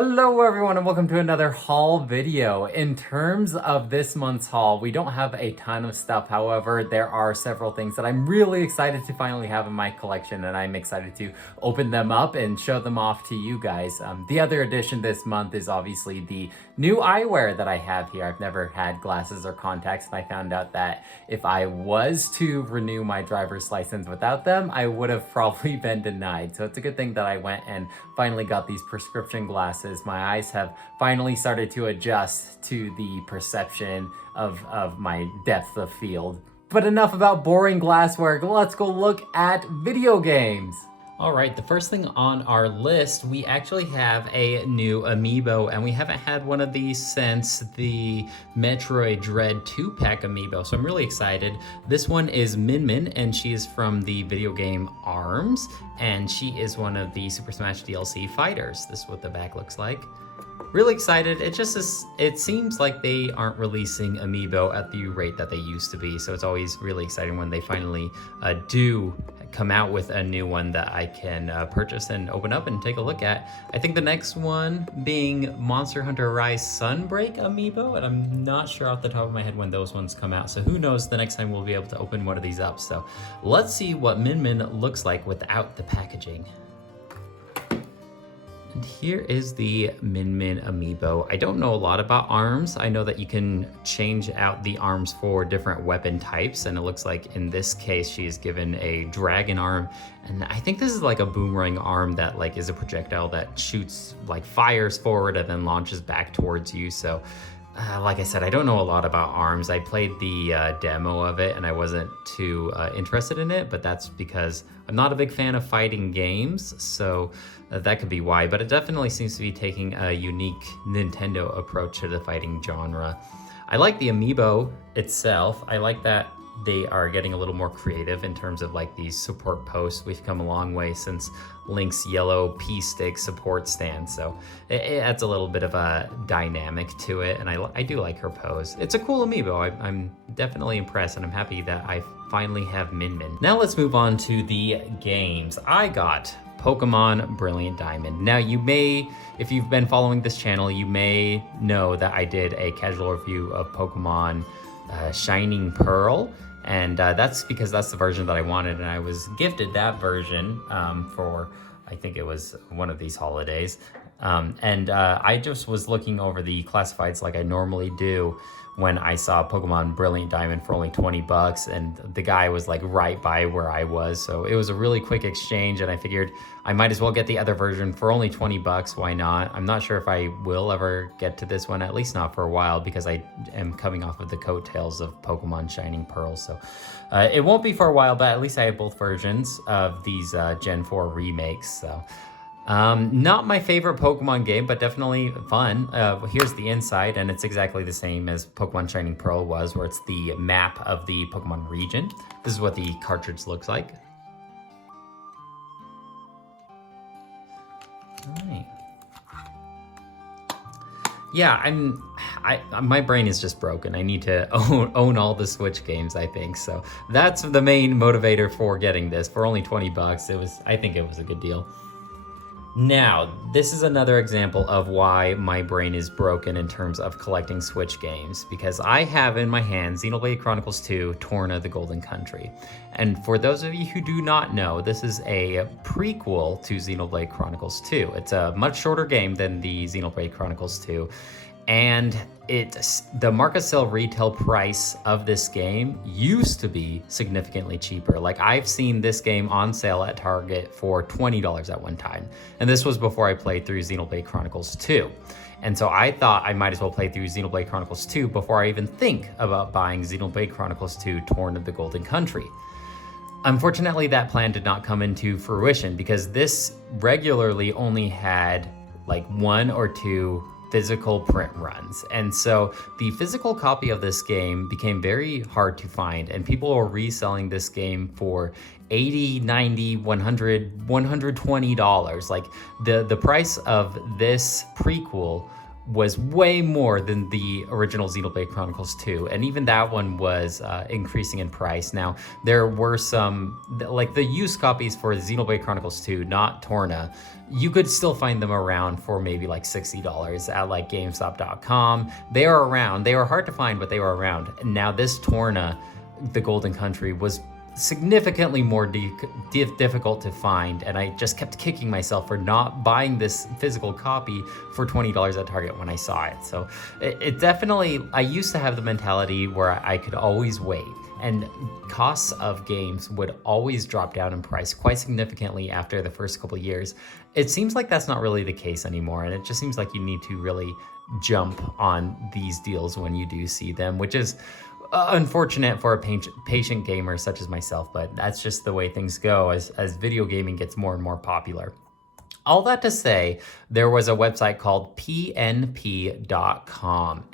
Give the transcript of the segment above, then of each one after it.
Hello everyone and welcome to another haul video. In terms of this month's haul, we don't have a ton of stuff. However, there are several things that I'm really excited to finally have in my collection, and I'm excited to open them up and show them off to you guys. The other addition this month is obviously the new eyewear that I have here. I've never had glasses or contacts, and I found out that if I was to renew my driver's license without them, I would have probably been denied. So it's a good thing that I went and finally got these prescription glasses. My eyes have finally started to adjust to the perception of my depth of field. But enough about boring glassware, let's go look at video games. All right, the first thing on our list, we actually have a new Amiibo, and we haven't had one of these since the Metroid Dread 2-pack Amiibo, so I'm really excited. This one is Min Min, and she is from the video game ARMS, and she is one of the Super Smash DLC fighters. This is what the back looks like. Really excited. It seems like they aren't releasing Amiibo at the rate that they used to be, so it's always really exciting when they finally do come out with a new one that I can purchase and open up and take a look at. I think the next one being Monster Hunter Rise Sunbreak Amiibo, and I'm not sure off the top of my head when those ones come out, so who knows the next time we'll be able to open one of these up. So let's see what Min Min looks like without the packaging. And here is the Min Min Amiibo. I don't know a lot about arms. I know that you can change out the arms for different weapon types, and it looks like in this case she is given a dragon arm, and I think this is like a boomerang arm that like is a projectile that shoots, like fires forward and then launches back towards you. So like I said, I don't know a lot about arms. I played the demo of it and I wasn't too interested in it, but that's because I'm not a big fan of fighting games, so that could be why. But it definitely seems to be taking a unique Nintendo approach to the fighting genre. I like the Amiibo itself. I like that they are getting a little more creative in terms of like these support posts. We've come a long way since Link's yellow P-stick support stand, so it adds a little bit of a dynamic to it, and I do like her pose. It's a cool Amiibo. I'm definitely impressed, and I'm happy that I finally have Min Min. Now let's move on to the games. I got Pokemon Brilliant Diamond. Now you may, if you've been following this channel, you may know that I did a casual review of Pokemon Shining Pearl, and that's because that's the version that I wanted, and I was gifted that version for, I think it was one of these holidays. I just was looking over the classifieds like I normally do when I saw Pokemon Brilliant Diamond for only 20 bucks, and the guy was like right by where I was. So it was a really quick exchange, and I figured I might as well get the other version for only 20 bucks. Why not? I'm not sure if I will ever get to this one, at least not for a while, because I am coming off of the coattails of Pokemon Shining Pearl. So it won't be for a while, but at least I have both versions of these Gen 4 remakes. So not my favorite Pokemon game, but definitely fun. Here's the inside, and it's exactly the same as Pokemon Shining Pearl was, where it's the map of the Pokemon region. This is what the cartridge looks like. All right. Yeah, my brain is just broken. I need to own all the Switch games, I think. So that's the main motivator for getting this. For only 20 bucks, I think it was a good deal. Now, this is another example of why my brain is broken in terms of collecting Switch games, because I have in my hand Xenoblade Chronicles 2, Torna, the Golden Country. And for those of you who do not know, this is a prequel to Xenoblade Chronicles 2. It's a much shorter game than the Xenoblade Chronicles 2. And the market sale retail price of this game used to be significantly cheaper. Like, I've seen this game on sale at Target for $20 at one time. And this was before I played through Xenoblade Chronicles 2. And so I thought I might as well play through Xenoblade Chronicles 2 before I even think about buying Xenoblade Chronicles 2 Torna, the Golden Country. Unfortunately, that plan did not come into fruition, because this regularly only had like 1 or 2 physical print runs. And so the physical copy of this game became very hard to find, and people are reselling this game for $80, $90, $100, $120. Like the price of this prequel was way more than the original Xenoblade Chronicles 2, and even that one was increasing in price. Now, there were some, like the used copies for Xenoblade Chronicles 2, not Torna, you could still find them around for maybe like $60 at like GameStop.com. They are around. They were hard to find, but they were around. Now this Torna, the Golden Country, was significantly more difficult to find, and I just kept kicking myself for not buying this physical copy for $20 at Target when I saw it. So it definitely, I used to have the mentality where I could always wait, and costs of games would always drop down in price quite significantly after the first couple of years. It seems like that's not really the case anymore, and it just seems like you need to really jump on these deals when you do see them, which is unfortunate for a patient gamer such as myself, but that's just the way things go as video gaming gets more and more popular. All that to say, there was a website called pnp.com,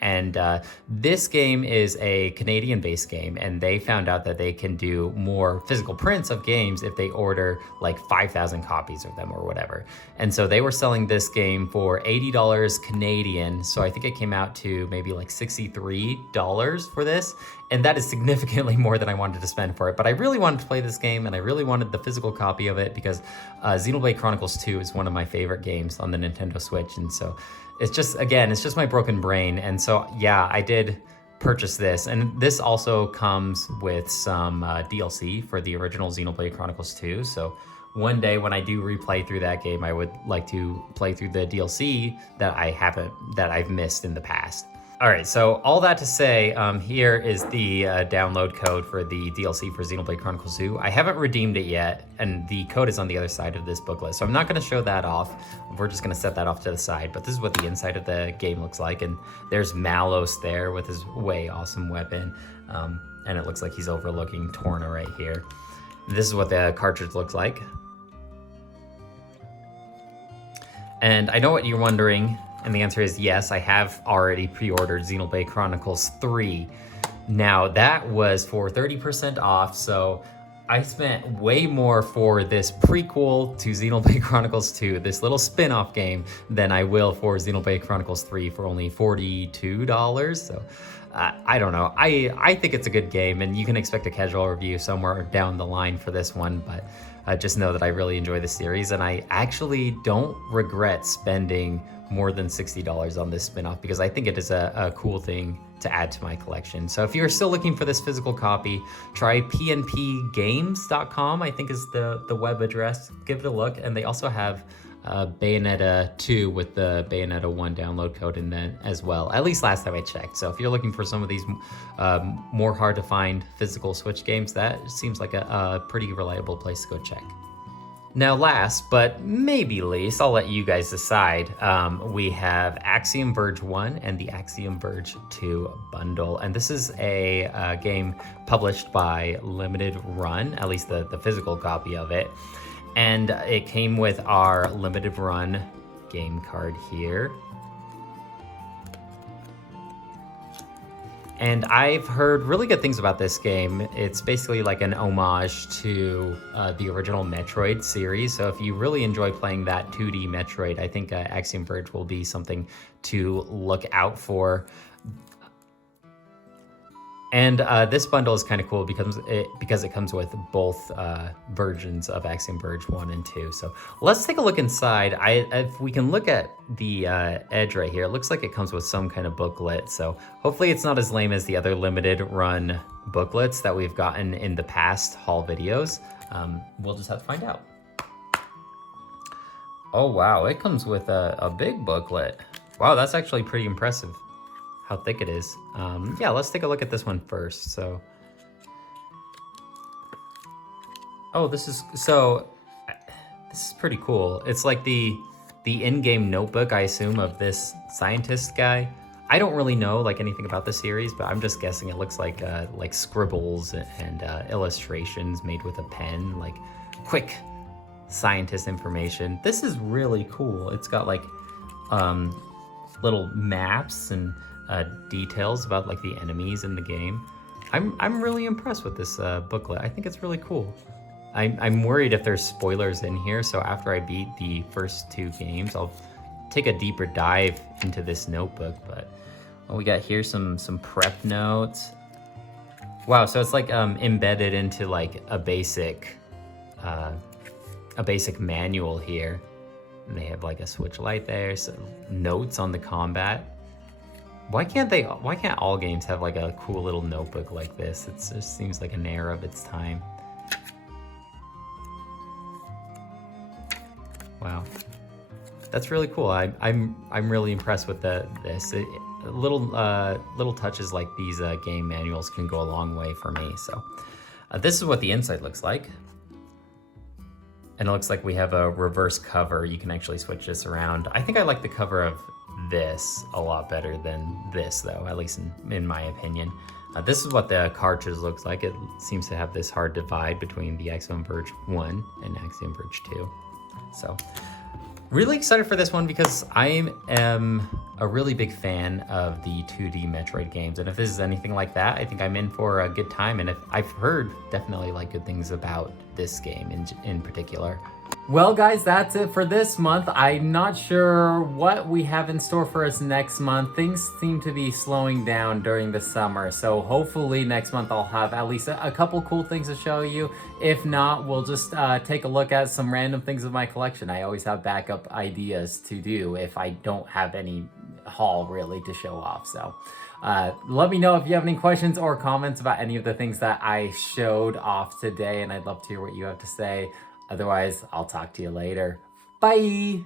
and this game is a Canadian-based game, and they found out that they can do more physical prints of games if they order like 5,000 copies of them or whatever. And so they were selling this game for $80 Canadian, so I think it came out to maybe like $63 for this, and that is significantly more than I wanted to spend for it. But I really wanted to play this game, and I really wanted the physical copy of it because Xenoblade Chronicles 2 is one of my favorite games on the Nintendo Switch. And so it's just, again, it's just my broken brain. And so, yeah, I did purchase this. And this also comes with some DLC for the original Xenoblade Chronicles 2. So one day when I do replay through that game, I would like to play through the DLC that I've missed in the past. All right, so all that to say, here is the download code for the DLC for Xenoblade Chronicles 2. I haven't redeemed it yet, and the code is on the other side of this booklet, so I'm not gonna show that off. We're just gonna set that off to the side, but this is what the inside of the game looks like, and there's Malos there with his way awesome weapon, and it looks like he's overlooking Torna right here. This is what the cartridge looks like. And I know what you're wondering, and the answer is yes, I have already pre-ordered Xenoblade Chronicles 3. Now that was for 30% off, so I spent way more for this prequel to Xenoblade Chronicles 2, this little spin-off game, than I will for Xenoblade Chronicles 3 for only $42. So I don't know. I think it's a good game, and you can expect a casual review somewhere down the line for this one, but just know that I really enjoy the series, and I actually don't regret spending more than $60 on this spin-off because I think it is a cool thing to add to my collection. So if you're still looking for this physical copy, try pnpgames.com, I think is the web address. Give it a look, and they also have Bayonetta 2 with the Bayonetta 1 download code in that as well, at least last time I checked. So if you're looking for some of these more hard to find physical Switch games, that seems like a pretty reliable place to go check. Now last, but maybe least, I'll let you guys decide, we have Axiom Verge 1 and the Axiom Verge 2 bundle. And this is a game published by Limited Run, at least the physical copy of it. And it came with our Limited Run game card here. And I've heard really good things about this game. It's basically like an homage to the original Metroid series. So if you really enjoy playing that 2D Metroid, I think Axiom Verge will be something to look out for. And this bundle is kind of cool because it comes with both versions of Axiom Verge 1 and 2. So let's take a look inside. If we can look at the edge right here, it looks like it comes with some kind of booklet. So hopefully it's not as lame as the other Limited Run booklets that we've gotten in the past haul videos. We'll just have to find out. Oh wow, it comes with a big booklet. Wow, that's actually pretty impressive how thick it is. Yeah, let's take a look at this one first. So, oh, this is pretty cool. It's like the in-game notebook, I assume, of this scientist guy. I don't really know like anything about the series, but I'm just guessing it looks like scribbles and illustrations made with a pen, like quick scientist information. This is really cool. It's got like little maps and details about like the enemies in the game. I'm really impressed with this booklet. I think it's really cool. I'm worried if there's spoilers in here, so after I beat the first two games, I'll take a deeper dive into this notebook, but well, we got here some prep notes. Wow, so it's like embedded into like a basic manual here. And they have like a switch light there, some notes on the combat. Why can't all games have like a cool little notebook like this? It just seems like an error of its time. Wow, that's really cool. I'm really impressed with this. Little touches like these game manuals can go a long way for me. So this is what the inside looks like. And it looks like we have a reverse cover. You can actually switch this around. I think I like the cover of this a lot better than this though, at least in my opinion. This is what the cartridge looks like. It seems to have this hard divide between the Axiom Verge 1 and Axiom Verge 2. So really excited for this one because I am a really big fan of the 2D Metroid games. And if this is anything like that, I think I'm in for a good time. And if I've heard definitely like good things about this game in particular. Well guys, that's it for this month. I'm not sure what we have in store for us next month. Things seem to be slowing down during the summer, so hopefully next month I'll have at least a couple cool things to show you. If not, we'll just take a look at some random things in my collection. I always have backup ideas to do if I don't have any haul really to show off. So let me know if you have any questions or comments about any of the things that I showed off today, and I'd love to hear what you have to say. Otherwise, I'll talk to you later. Bye!